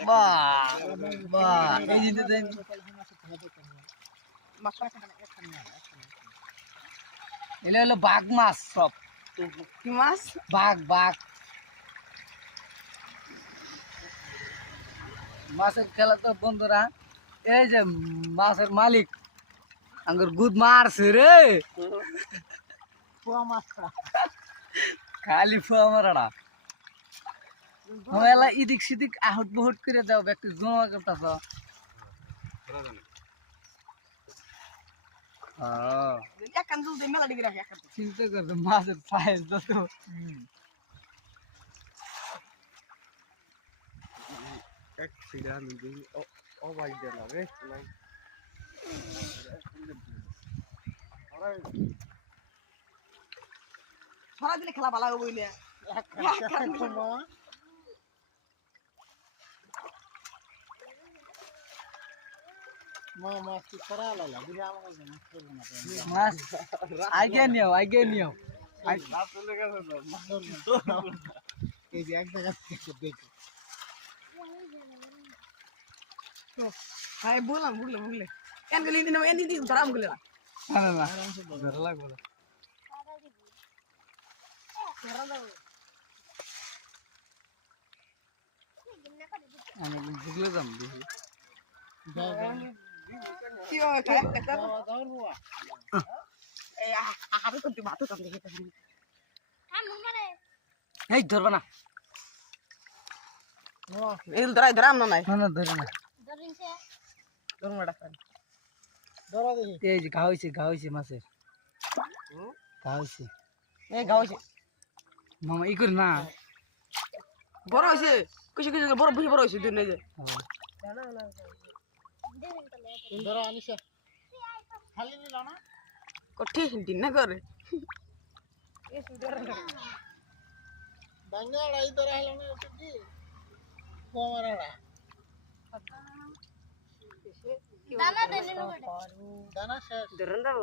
বাহ বাহ এই যে দেন এটা হলো বাঘ মাছ সব কি মাছ? বাঘ বাঘ মাছের খেলা তো বন্ধুরা এই যে মাছের মালিক আঙ্গুর গুদ মারছে রে খালি ফুয়া মারাটা হমেলা ইদিক সিদিক আহট বহুত করে দাও ব্যক্তি জমা করতেছ একান দুধে মেলা ডিগ্রি রাখে একান চিন্তা করতো মাছের সাইজ যত এক সিডা নিবি ও ভাই দে লাগে নাই ছড়া দিলে খেলা ভালো হবে বইলে মাছ আগে নিও এই যে এক জায়গা থেকে দেখো হ্যাঁ বললাম বুঝলে কেন গেলি দিন এনে দিন ধরাম গেলে না না ধরা লাগবে না আমি বুঝলে যাম দেখি কি হবে একটা এই হাতে করতে ভাত তো দেখে এই ধরবা না এই ধরাম না নাই না না ধরে না ধরম এটা এই যে ঘা হয়েছে মাছের ঘা হয়েছে এই গাও আছে মামা ই করি না বড় হইছে কিছু কিছু বড় বেশি বড় হইছে দিন এই যে ধরো আনিসা খালি নিল না কঠি দিন না করে বাঙ্গাড়া এই ধরা হলো না ওটা কি কোমারাড়া দানা দেন দানা শেষ ধরেন দাও